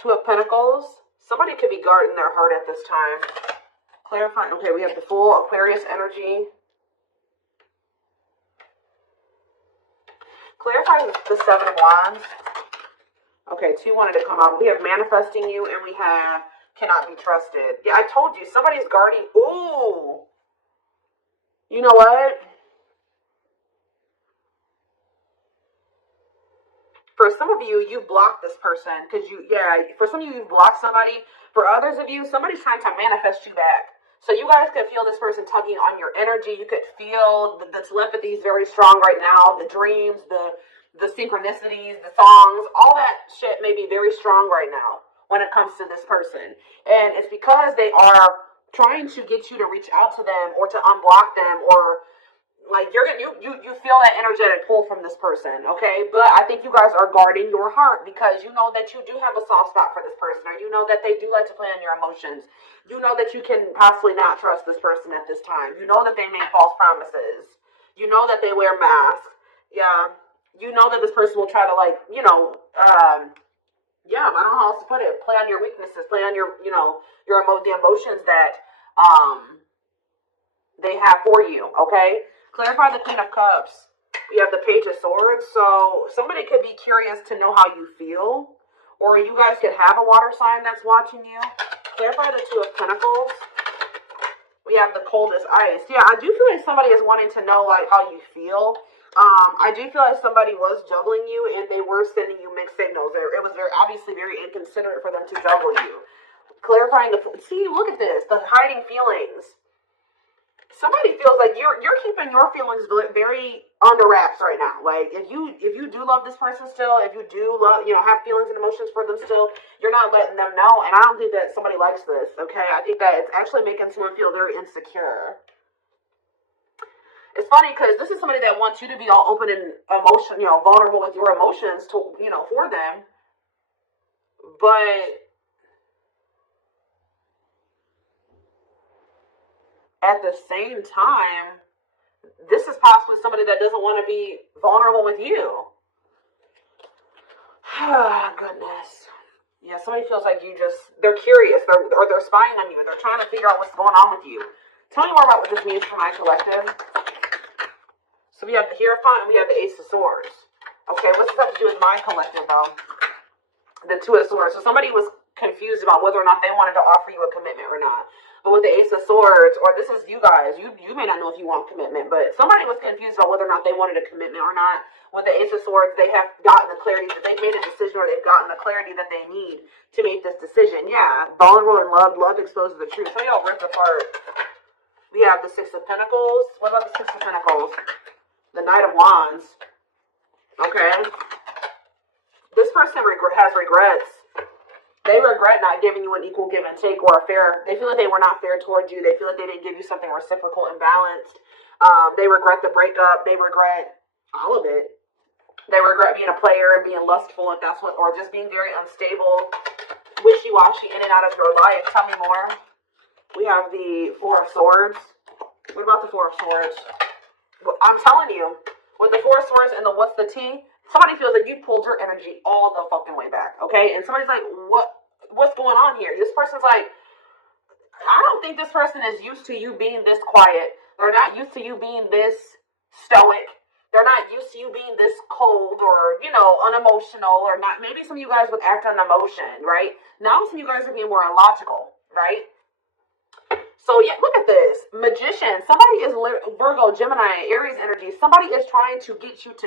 Two of Pentacles. Somebody could be guarding their heart at this time. Clarifying. Okay, we have the full Aquarius energy. Clarifying the Seven of Wands. Okay, two wanted to come out. We have manifesting you, and we have cannot be trusted. Yeah, I told you, somebody's guarding. Ooh. You know what? For some of you, you blocked this person because for some of you, you've blocked somebody. For others of you, somebody's trying to manifest you back. So you guys could feel this person tugging on your energy. You could feel the telepathy is very strong right now. The dreams, the synchronicities, the songs, all that shit may be very strong right now when it comes to this person. And it's because they are trying to get you to reach out to them or to unblock them, or like you feel that energetic pull from this person, okay? But I think you guys are guarding your heart because you know that you do have a soft spot for this person, or you know that they do like to play on your emotions. You know that you can possibly not trust this person at this time. You know that they make false promises. You know that they wear masks. Yeah. You know that this person will try to I don't know how else to put it. Play on your weaknesses. Play on your the emotions that they have for you, okay? Clarify the Queen of Cups. We have the Page of Swords. So somebody could be curious to know how you feel, or you guys could have a water sign that's watching you. Clarify the Two of Pentacles. We have the Coldest Ice. Yeah, I do feel like somebody is wanting to know how you feel. I do feel like somebody was juggling you and they were sending you mixed signals. It was obviously very inconsiderate for them to juggle you. Clarifying look at this, the hiding feelings. Somebody feels like you're keeping your feelings very under wraps right now. Like if you do love this person still, if you do love have feelings and emotions for them still, you're not letting them know. And I don't think that somebody likes this. Okay, I think that it's actually making someone feel very insecure. It's funny because this is somebody that wants you to be all open and vulnerable with your emotions to for them, but at the same time, this is possibly somebody that doesn't want to be vulnerable with you. Goodness. Yeah, somebody feels like they're curious, or they're spying on you, they're trying to figure out what's going on with you. Tell me more about what this means for my collective. So we have the Hierophant and we have the Ace of Swords. Okay, what's this have to do with my collective, though? The Two of Swords. So somebody was confused about whether or not they wanted to offer you a commitment or not. But with the Ace of Swords, or this is you guys, you may not know if you want commitment, but somebody was confused about whether or not they wanted a commitment or not. With the Ace of Swords, they have gotten the clarity that they've made a decision, or they've gotten the clarity that they need to make this decision. Yeah, vulnerable and love exposes the truth. Some of y'all ripped apart. We have the Six of Pentacles. What about the Six of Pentacles? The Knight of Wands. Okay. This person has regrets. They regret not giving you an equal give and take or a fair. They feel like they were not fair towards you. They feel like they didn't give you something reciprocal and balanced. They regret the breakup. They regret all of it. They regret being a player and being lustful, if that's or just being very unstable, wishy-washy in and out of your life. Tell me more. We have the Four of Swords. What about the Four of Swords? I'm telling you, with the Four of Swords and the what's the tea, somebody feels like you pulled your energy all the fucking way back, okay? And somebody's like, what's going on here? This person's like, I don't think this person is used to you being this quiet. They're not used to you being this stoic. They're not used to you being this cold or, unemotional or not. Maybe some of you guys would act on emotion, right? Now some of you guys are being more illogical, right? So yeah, look at this. Magician. Somebody is Virgo, Gemini, Aries energy. Somebody is trying to get you to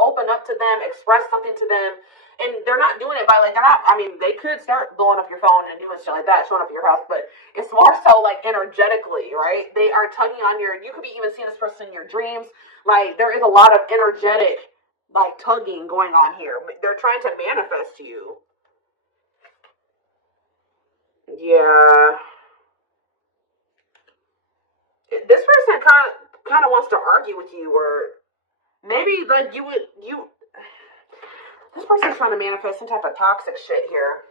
open up to them, express something to them. And they're not doing it by they could start blowing up your phone and doing shit like that, showing up at your house, but it's more so energetically, right? They are tugging on you could be even seeing this person in your dreams. There is a lot of energetic, tugging going on here. They're trying to manifest you. Yeah. This person kind of wants to argue with you, or maybe this person's trying to manifest some type of toxic shit here.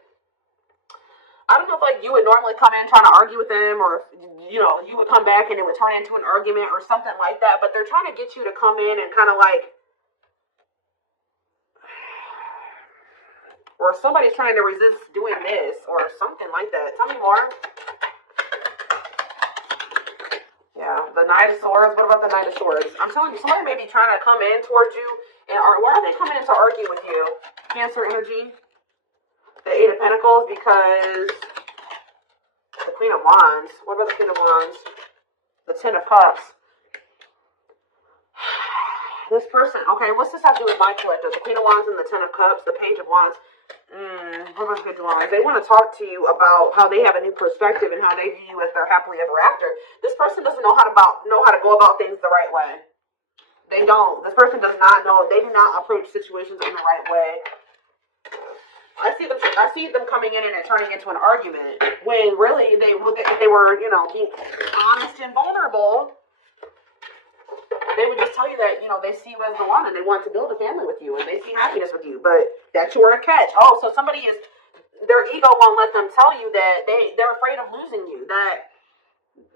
I don't know if you would normally come in trying to argue with them, or you would come back and it would turn into an argument or something like that, but they're trying to get you to come in and kind of Or somebody's trying to resist doing this or something like that. Tell me more. Yeah, the Knight of Swords. What about the Knight of Swords? I'm telling you, somebody may be trying to come in towards you. And why are they coming in to argue with you? Cancer energy. The Eight of Pentacles, because the Queen of Wands. What about the Queen of Wands? The Ten of Cups. This person, okay, what's this have to do with my collective? The Queen of Wands and the Ten of Cups, the Page of Wands. What about the Page of Wands? They want to talk to you about how they have a new perspective and how they view you as their happily ever after. This person doesn't know how to go about things the right way. They don't. This person does not know. They do not approach situations in the right way. I see them coming in and it turning into an argument when really they were, you know, being honest and vulnerable. They would just tell you that, you know, they see you as the one and they want to build a family with you and they see happiness with you, but that you are a catch. Oh, so their ego won't let them tell you that they're afraid of losing you, that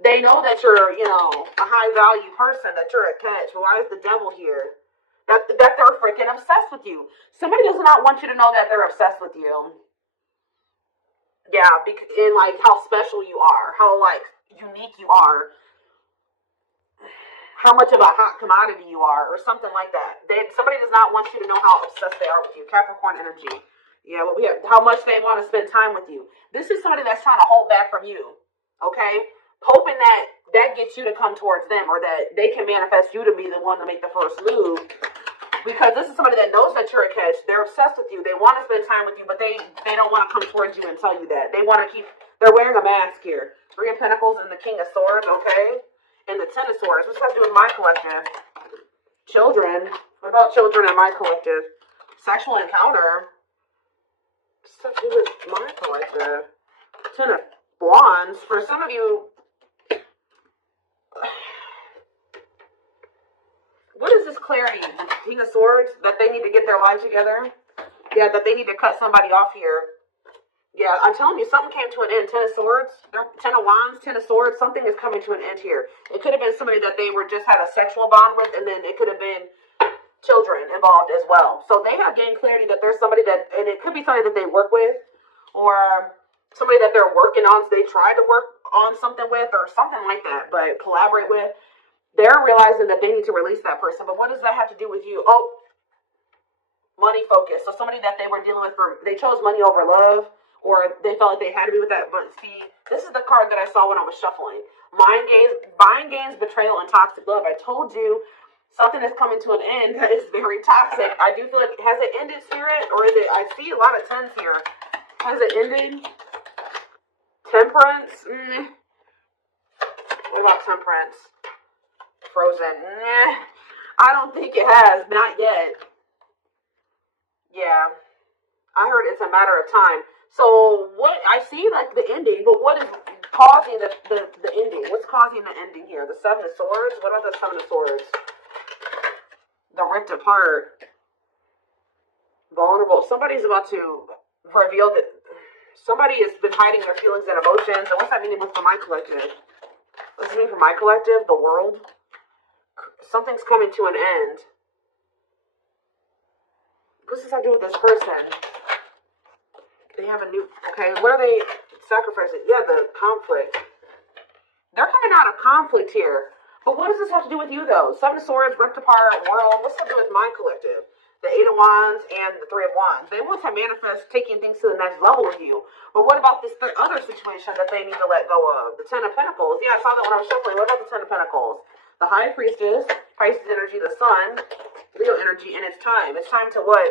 they know that you're, you know, a high value person, that you're a catch. Why is the devil here? That they're freaking obsessed with you. Somebody does not want you to know that they're obsessed with you. Yeah, in like how special you are, how like unique you are. How much of a hot commodity you are, or something like that. Somebody does not want you to know how obsessed they are with you. Capricorn energy. Yeah, what we have, how much they want to spend time with you. This is somebody that's trying to hold back from you. Okay? Hoping that gets you to come towards them, or that they can manifest you to be the one to make the first move. Because this is somebody that knows that you're a catch. They're obsessed with you. They want to spend time with you, but they don't want to come towards you and tell you that. They're wearing a mask here. Three of Pentacles and the King of Swords, okay? And the Ten of Swords. What's that do with my collective? Children. What about children in my collective? Sexual encounter. What's that do with my collective? Ten of Wands. For some of you, what is this clarity? The King of Swords? That they need to get their life together? Yeah, that they need to cut somebody off here. Yeah, I'm telling you, something came to an end. Ten of Swords, Ten of Wands, Ten of Swords. Something is coming to an end here. It could have been somebody that they were just had a sexual bond with, and then it could have been children involved as well. So they have gained clarity that there's somebody that, and it could be somebody that they work with, or somebody that they're working on. So they tried to work on something with, or something like that, but collaborate with. They're realizing that they need to release that person. But what does that have to do with you? Oh, money focus. So somebody that they were dealing with, they chose money over love. Or they felt like they had to be with that. But see, this is the card that I saw when I was shuffling. Mind games, betrayal, and toxic love. I told you something is coming to an end that is very toxic. I do feel like, has it ended, Spirit? Or is it, I see a lot of tens here. Has it ended? Temperance? What about temperance? Frozen? I don't think it has. Not yet. Yeah. I heard it's a matter of time. So what I see, like the ending, but what is causing the ending? What's causing the ending here? The Seven of Swords? What about the Seven of Swords? The ripped apart. Vulnerable. Somebody's about to reveal that somebody has been hiding their feelings and emotions. And what's that meaning for my collective? What's it mean for my collective? The world? Something's coming to an end. What's this have to do with this person? They have a new, okay, what are they sacrificing? Yeah, the conflict. They're coming out of conflict here. But what does this have to do with you, though? Seven of Swords, ripped apart, world. What's that do with my collective? The Eight of Wands and the Three of Wands. They want to manifest taking things to the next level with you. But what about this other situation that they need to let go of? The Ten of Pentacles. Yeah, I saw that when I was shuffling. What about the Ten of Pentacles? The High Priestess, Pisces energy, the Sun, Leo energy, and it's time. It's time to what?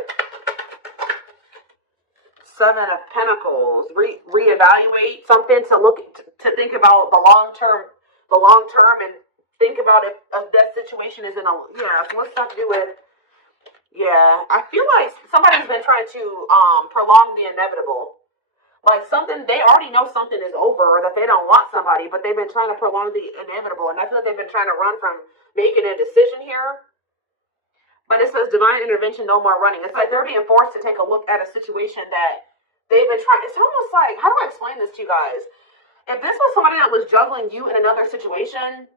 Seven of Pentacles, reevaluate something, to think about the long term, and think about if that situation is in a, yeah, so what's that to do with, yeah, I feel like somebody's been trying to prolong the inevitable. Like something, they already know something is over, or that they don't want somebody, but they've been trying to prolong the inevitable, and I feel like they've been trying to run from making a decision here. But it says divine intervention, no more running. It's like they're being forced to take a look at a situation that they've been trying. It's almost like, how do I explain this to you guys? If this was somebody that was juggling you in another situation,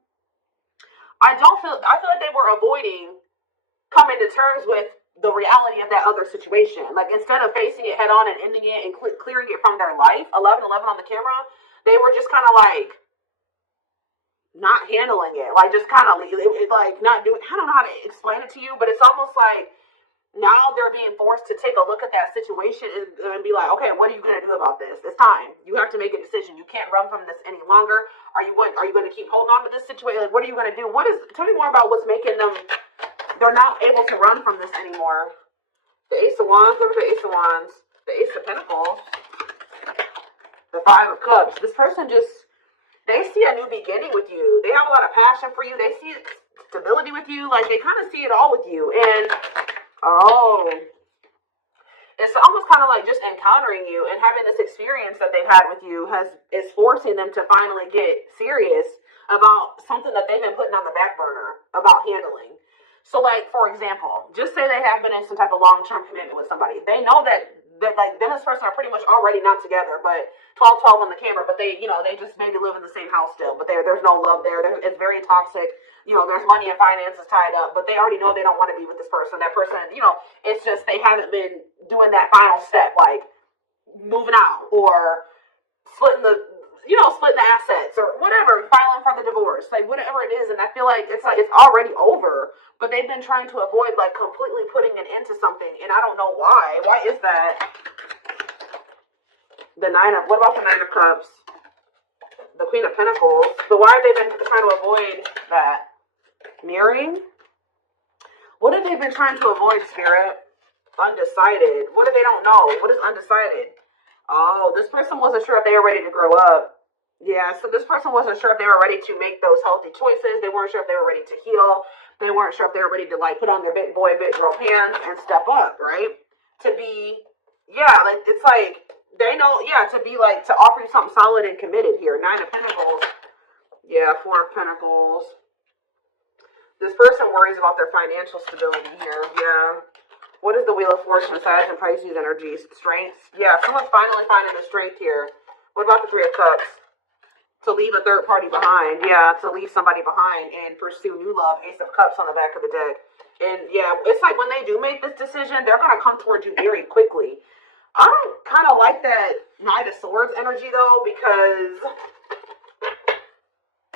I feel like they were avoiding coming to terms with the reality of that other situation. Like, instead of facing it head on and ending it and clearing it from their life, 1111 on the camera, they were just kind of like not handling it. Like, just kind of like not doing, I don't know how to explain it to you, but it's almost like now they're being forced to take a look at that situation and be like, okay, what are you going to do about this? It's time. You have to make a decision. You can't run from this any longer. Are you going to keep holding on to this situation? Like, what are you going to do? Tell me more about what's making them, they're not able to run from this anymore. The Ace of Wands, over the Ace of Wands, the Ace of Pentacles, the Five of Cups. This person they see a new beginning with you. They have a lot of passion for you. They see stability with you. Like, they kind of see it all with you. And it's almost kind of like just encountering you and having this experience that they've had with you is forcing them to finally get serious about something that they've been putting on the back burner about handling. So, like, for example, just say they have been in some type of long-term commitment with somebody. They know that like, them and this person are pretty much already not together, but 12-12 on the camera, but they just maybe live in the same house still, but there's no love there. It's very toxic. There's money and finances tied up, but they already know they don't want to be with this person. That person, it's just they haven't been doing that final step, like moving out or splitting the assets or whatever, filing for the divorce, like whatever it is. And I feel like it's already over, but they've been trying to avoid like completely putting an end to something, and I don't know why. Why is that? What about the Nine of Cups? The Queen of Pentacles. But why have they been trying to avoid that? Mirroring? What have they been trying to avoid, Spirit? Undecided. What if they don't know? What is undecided? Oh, this person wasn't sure if they were ready to grow up. Yeah, so this person wasn't sure if they were ready to make those healthy choices. They weren't sure if they were ready to heal. They weren't sure if they were ready to, like, put on their big boy, big girl pants and step up, right? To be, like, it's like, they know, to be, like, to offer you something solid and committed here. Nine of Pentacles. Yeah, Four of Pentacles. This person worries about their financial stability here. Yeah. What is the Wheel of Fortune, Sag and Pisces energy? Strength? Yeah, someone's finally finding the strength here. What about the Three of Cups? To leave a third party behind. Yeah, to leave somebody behind and pursue new love. Ace of Cups on the back of the deck. And yeah, it's like when they do make this decision, they're going to come towards you very quickly. I don't kind of like that Knight of Swords energy though, because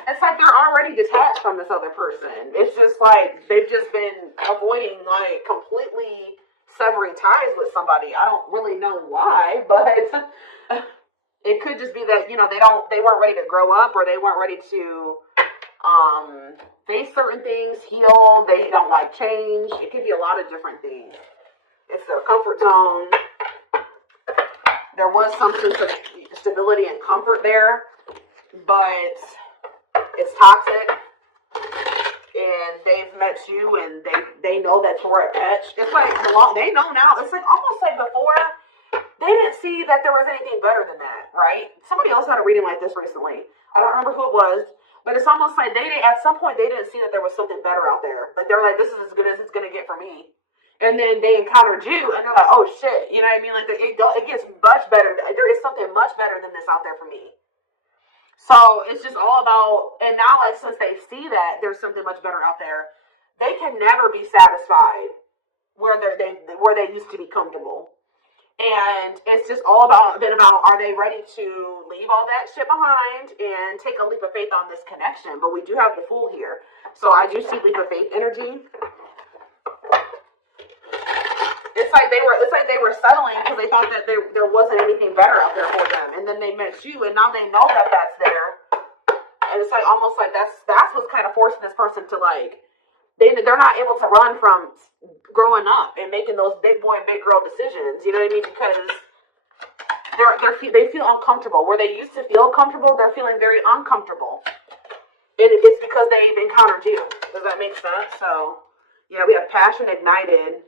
it's like they're already detached from this other person. It's just like they've just been avoiding, like, completely severing ties with somebody. I don't really know why, but it could just be that, they weren't ready to grow up, or they weren't ready to face certain things, heal. They don't like change. It could be a lot of different things. It's their comfort zone. There was some sense of stability and comfort there, but it's toxic, and they've met you, and they know that you're a catch. It's like they know now. It's like almost like before they didn't see that there was anything better than that, right? Somebody else had a reading like this recently. I don't remember who it was, but it's almost like at some point they didn't see that there was something better out there. Like, they were like, this is as good as it's gonna get for me. And then they encountered you, and they're like, oh shit, you know what I mean? Like, it gets much better. There is something much better than this out there for me. So it's just all about, and now, like, since they see that there's something much better out there, they can never be satisfied where they used to be comfortable. And it's just all about, are they ready to leave all that shit behind and take a leap of faith on this connection? But we do have the Fool here. So I do see leap of faith energy. It's like they were settling because they thought that there wasn't anything better out there for them, and then they met you, and now they know that that's there, and it's like almost like that's what's kind of forcing this person to, like, they're not able to run from growing up and making those big boy, big girl decisions. You know what I mean? Because they feel uncomfortable. Where they used to feel comfortable, they're feeling very uncomfortable, and it's because they've encountered you. Does that make sense? So yeah, we have passion ignited.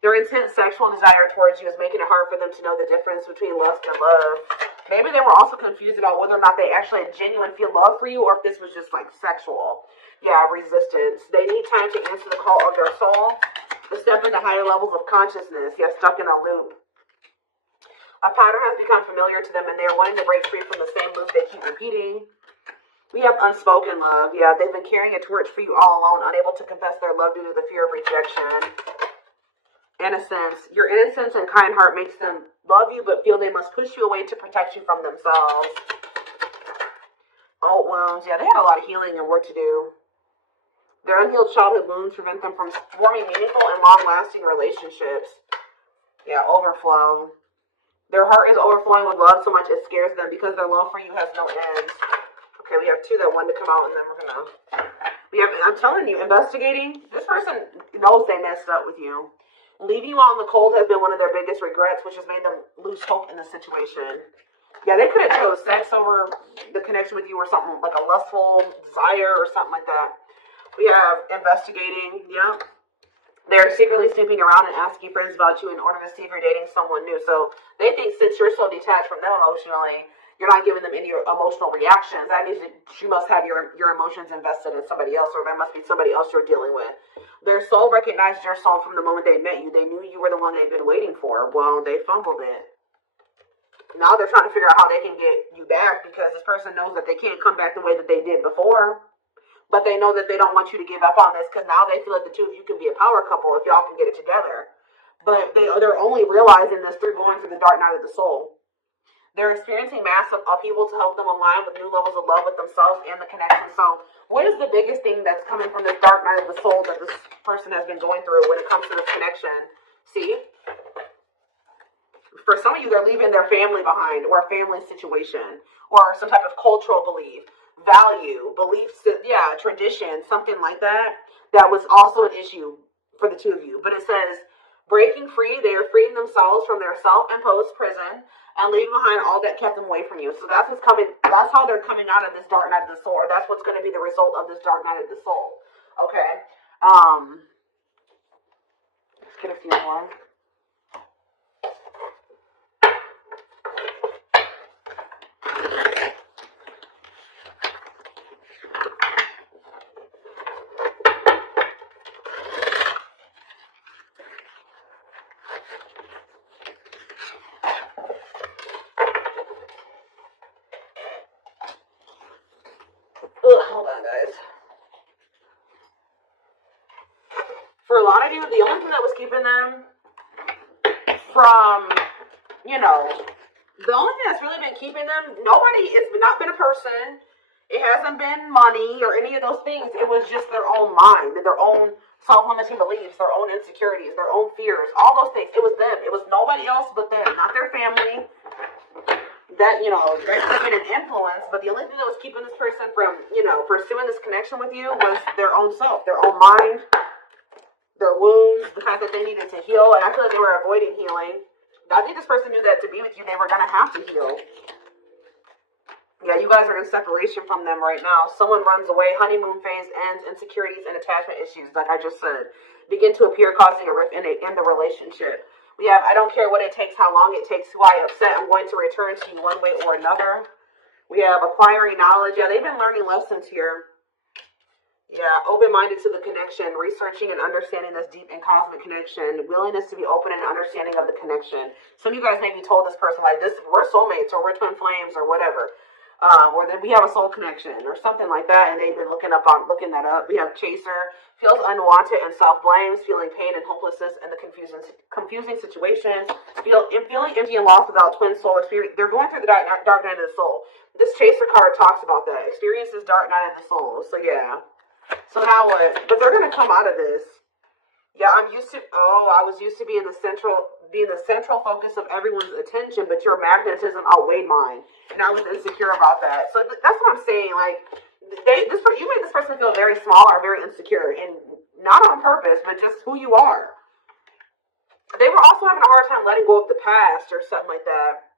Their intense sexual desire towards you is making it hard for them to know the difference between lust and love. Maybe they were also confused about whether or not they actually had genuine feel love for you, or if this was just, like, sexual. Yeah, resistance. They need time to answer the call of their soul, to step into higher levels of consciousness. Yeah, stuck in a loop. A pattern has become familiar to them, and they're wanting to break free from the same loop they keep repeating. We have unspoken love. Yeah, they've been carrying a torch for you all alone, unable to confess their love due to the fear of rejection. Innocence. Your innocence and kind heart makes them love you, but feel they must push you away to protect you from themselves. Old wounds. Yeah, they had a lot of healing and work to do. Their unhealed childhood wounds prevent them from forming meaningful and long-lasting relationships. Yeah, overflow. Their heart is overflowing with love so much it scares them because their love for you has no end. Okay, we have two that wanted to come out, and then we're gonna... I'm telling you, investigating, this person knows they messed up with you. Leaving you out in the cold has been one of their biggest regrets, which has made them lose hope in the situation. Yeah, they could have chose sex over the connection with you, or something like a lustful desire or something like that. We have investigating, yeah. They're secretly snooping around and asking friends about you in order to see if you're dating someone new. So they think since you're so detached from them emotionally, you're not giving them any emotional reactions. That means that you must have your emotions invested in somebody else, or there must be somebody else you're dealing with. Their soul recognized your soul from the moment they met you. They knew you were the one they've been waiting for. Well, they fumbled it. Now they're trying to figure out how they can get you back, because this person knows that they can't come back the way that they did before. But they know that they don't want you to give up on this, because now they feel like the two of you can be a power couple if y'all can get it together. But they're only realizing this through going through the dark night of the soul. They're experiencing massive upheaval to help them align with new levels of love with themselves and the connection. So what is the biggest thing that's coming from this dark night of the soul that this person has been going through when it comes to this connection? See? For some of you, they're leaving their family behind, or a family situation, or some type of cultural belief, value, beliefs, yeah, tradition, something like that. That was also an issue for the two of you. But it says, breaking free, they are freeing themselves from their self-imposed prison and leaving behind all that kept them away from you. So that's what's coming. That's how they're coming out of this dark night of the soul. Or that's what's going to be the result of this dark night of the soul. Okay. Let's get a few more. Hold on, guys. For a lot of you, the only thing that was keeping them from, the only thing that's really been keeping them, it's not been a person, it hasn't been money or any of those things. It was just their own mind, their own self-limiting beliefs, their own insecurities, their own fears, all those things. It was them. It was nobody else but them, not their family. That, there could have been an influence, but the only thing that was keeping this person from, pursuing this connection with you was their own self, their own mind, their wounds, the fact that they needed to heal, and I feel like they were avoiding healing. I think this person knew that to be with you, they were going to have to heal. Yeah, you guys are in separation from them right now. Someone runs away, honeymoon phase ends, insecurities and attachment issues, like I just said, begin to appear, causing a rift in the relationship. We have, I don't care what it takes, how long it takes, who I upset, I'm going to return to you one way or another. We have acquiring knowledge. Yeah, they've been learning lessons here. Yeah, open-minded to the connection, researching and understanding this deep and cosmic connection, willingness to be open and understanding of the connection. Some of you guys maybe told this person, like, we're soulmates, or we're twin flames, or whatever. Or that we have a soul connection, or something like that, and they've been looking that up. We have chaser, feels unwanted and self-blames, feeling pain and hopelessness in the confusing situations, feeling empty and lost without twin soul experience. They're going through the dark night of the soul. This chaser card talks about that. Experiences dark night of the soul. So yeah. So now what? But they're gonna come out of this. Yeah, I was used to being the central focus of everyone's attention, but your magnetism outweighed mine, and I was insecure about that. So that's what I'm saying. Like, you made this person feel very small or very insecure, and not on purpose, but just who you are. They were also having a hard time letting go of the past or something like that.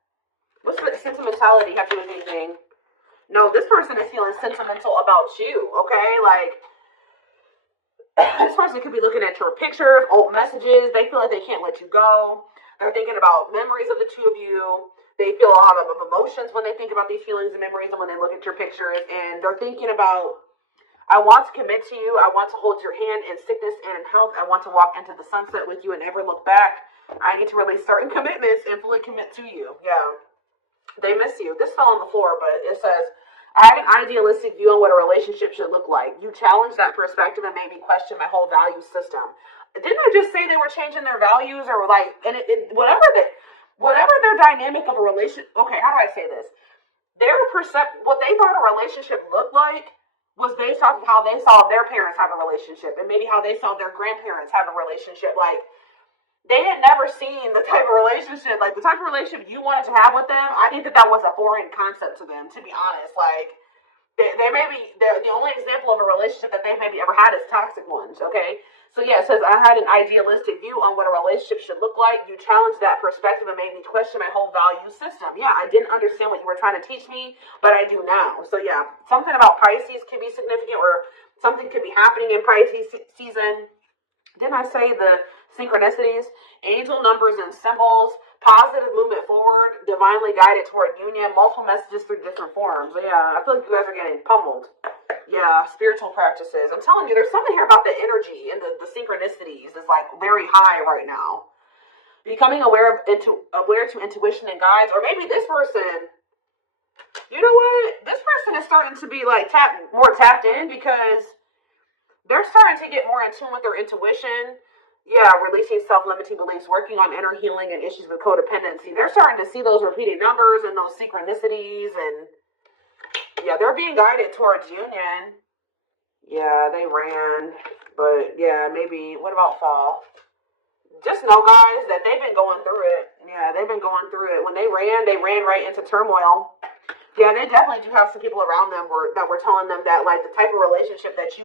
What's the sentimentality have to do with anything? No, this person is feeling sentimental about you. Okay, like. This person could be looking at your pictures, old messages. They feel like they can't let you go. They're thinking about memories of the two of you. They feel a lot of emotions when they think about these feelings and memories, and when they look at your pictures. And they're thinking about, I want to commit to you. I want to hold your hand in sickness and in health. I want to walk into the sunset with you and never look back. I need to release certain commitments and fully commit to you. Yeah. They miss you. This fell on the floor, but it says, I had an idealistic view on what a relationship should look like. You challenged that perspective and made me question my whole value system. Didn't I just say they were changing their values or like, and whatever their dynamic of a relationship, okay, how do I say this? What they thought a relationship looked like was based off of how they saw their parents have a relationship and maybe how they saw their grandparents have a relationship. Like, they had never seen the type of relationship, like the type of relationship you wanted to have with them. I think that was a foreign concept to them, to be honest. Like, they may be, the only example of a relationship that they've maybe ever had is toxic ones, okay? So yeah, it says, I had an idealistic view on what a relationship should look like. You challenged that perspective and made me question my whole value system. Yeah, I didn't understand what you were trying to teach me, but I do now. So yeah, something about Pisces can be significant, or something could be happening in Pisces season. Didn't I say the synchronicities? Angel numbers and symbols, positive movement forward, divinely guided toward union, multiple messages through different forms. Yeah, I feel like you guys are getting pummeled. Yeah, spiritual practices. I'm telling you, there's something here about the energy and the synchronicities is like very high right now. Becoming aware to intuition and guides, or maybe this person, you know what? This person is starting to be like more tapped in because they're starting to get more in tune with their intuition. Yeah, releasing self-limiting beliefs, working on inner healing and issues with codependency. They're starting to see those repeating numbers and those synchronicities, and yeah, they're being guided towards union. Yeah, they ran, but yeah, maybe, what about fall? Just know, guys, that they've been going through it. Yeah, they've been going through it. When they ran right into turmoil. Yeah, they definitely do have some people around them that were telling them that, like, the type of relationship that you